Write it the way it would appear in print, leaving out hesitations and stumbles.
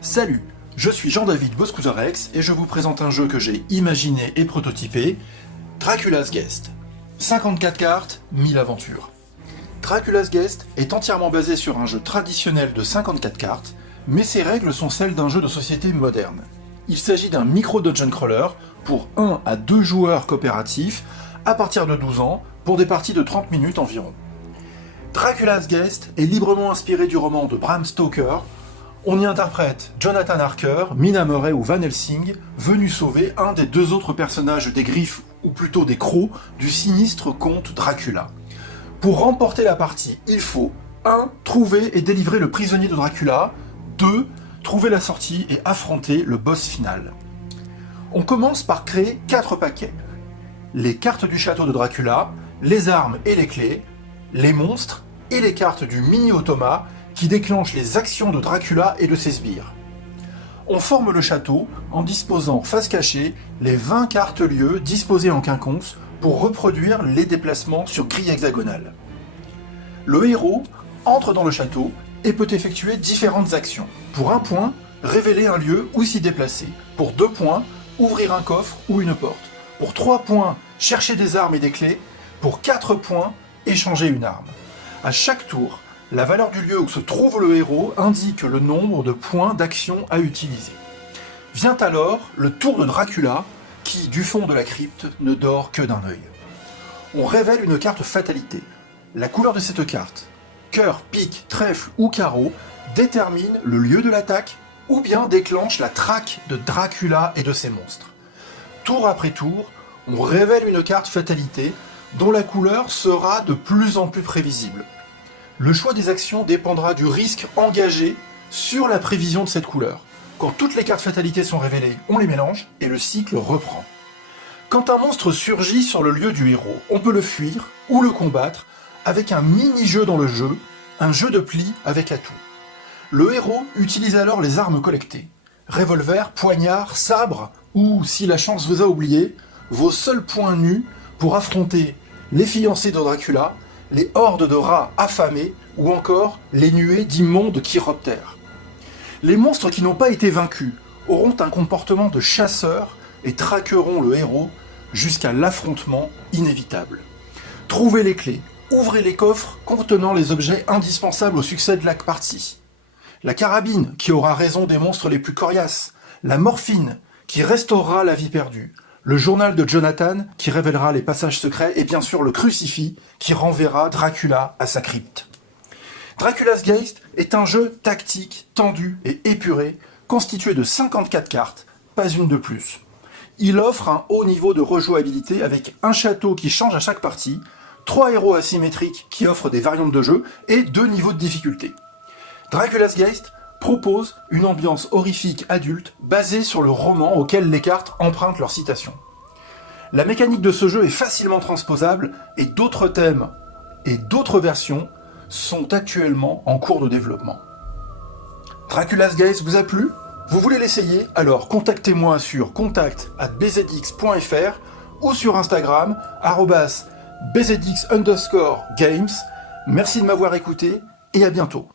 Salut, je suis Jean-David Boscouzarex et je vous présente un jeu que j'ai imaginé et prototypé, Dracula's Guest. 54 cartes, 1000 aventures. Dracula's Guest est entièrement basé sur un jeu traditionnel de 54 cartes, mais ses règles sont celles d'un jeu de société moderne. Il s'agit d'un micro-dungeon crawler pour 1 à 2 joueurs coopératifs à partir de 12 ans pour des parties de 30 minutes environ. Dracula's Guest est librement inspiré du roman de Bram Stoker. On y interprète Jonathan Harker, Mina Murray ou Van Helsing, venus sauver un des deux autres personnages des griffes, ou plutôt des crocs, du sinistre comte Dracula. Pour remporter la partie, il faut 1. Trouver et délivrer le prisonnier de Dracula, 2. Trouver la sortie et affronter le boss final. On commence par créer 4 paquets. Les cartes du château de Dracula, les armes et les clés, les monstres et les cartes du mini-automa qui déclenchent les actions de Dracula et de ses sbires. On forme le château en disposant face cachée les 20 cartes lieux disposées en quinconce pour reproduire les déplacements sur grille hexagonale. Le héros entre dans le château et peut effectuer différentes actions. Pour 1 point, révéler un lieu ou s'y déplacer. Pour 2 points, ouvrir un coffre ou une porte. Pour 3 points, chercher des armes et des clés. Pour 4 points, échanger une arme. À chaque tour, la valeur du lieu où se trouve le héros indique le nombre de points d'action à utiliser. Vient alors le tour de Dracula, qui, du fond de la crypte, ne dort que d'un œil. On révèle une carte fatalité. La couleur de cette carte, cœur, pique, trèfle ou carreau, détermine le lieu de l'attaque ou bien déclenche la traque de Dracula et de ses monstres. Tour après tour, on révèle une carte fatalité dont la couleur sera de plus en plus prévisible. Le choix des actions dépendra du risque engagé sur la prévision de cette couleur. Quand toutes les cartes fatalités sont révélées, on les mélange et le cycle reprend. Quand un monstre surgit sur le lieu du héros, on peut le fuir ou le combattre avec un mini-jeu dans le jeu, un jeu de plis avec atout. Le héros utilise alors les armes collectées. Revolver, poignard, sabre ou, si la chance vous a oublié, vos seuls points nus pour affronter les fiancés de Dracula, les hordes de rats affamés, ou encore les nuées d'immondes chiroptères. Les monstres qui n'ont pas été vaincus auront un comportement de chasseurs et traqueront le héros jusqu'à l'affrontement inévitable. Trouvez les clés, ouvrez les coffres contenant les objets indispensables au succès de la partie. La carabine qui aura raison des monstres les plus coriaces, la morphine qui restaurera la vie perdue, le journal de Jonathan qui révélera les passages secrets et bien sûr le crucifix qui renverra Dracula à sa crypte. Dracula's Guest est un jeu tactique, tendu et épuré, constitué de 54 cartes, pas une de plus. Il offre un haut niveau de rejouabilité avec un château qui change à chaque partie, 3 héros asymétriques qui offrent des variantes de jeu et 2 niveaux de difficulté. Dracula's Guest propose une ambiance horrifique adulte basée sur le roman auquel les cartes empruntent leur citation. La mécanique de ce jeu est facilement transposable et d'autres thèmes et d'autres versions sont actuellement en cours de développement. Dracula's Guest vous a plu ? Vous voulez l'essayer ? Alors contactez-moi sur contact@bzx.fr ou sur Instagram @bzx_games. Merci de m'avoir écouté et à bientôt.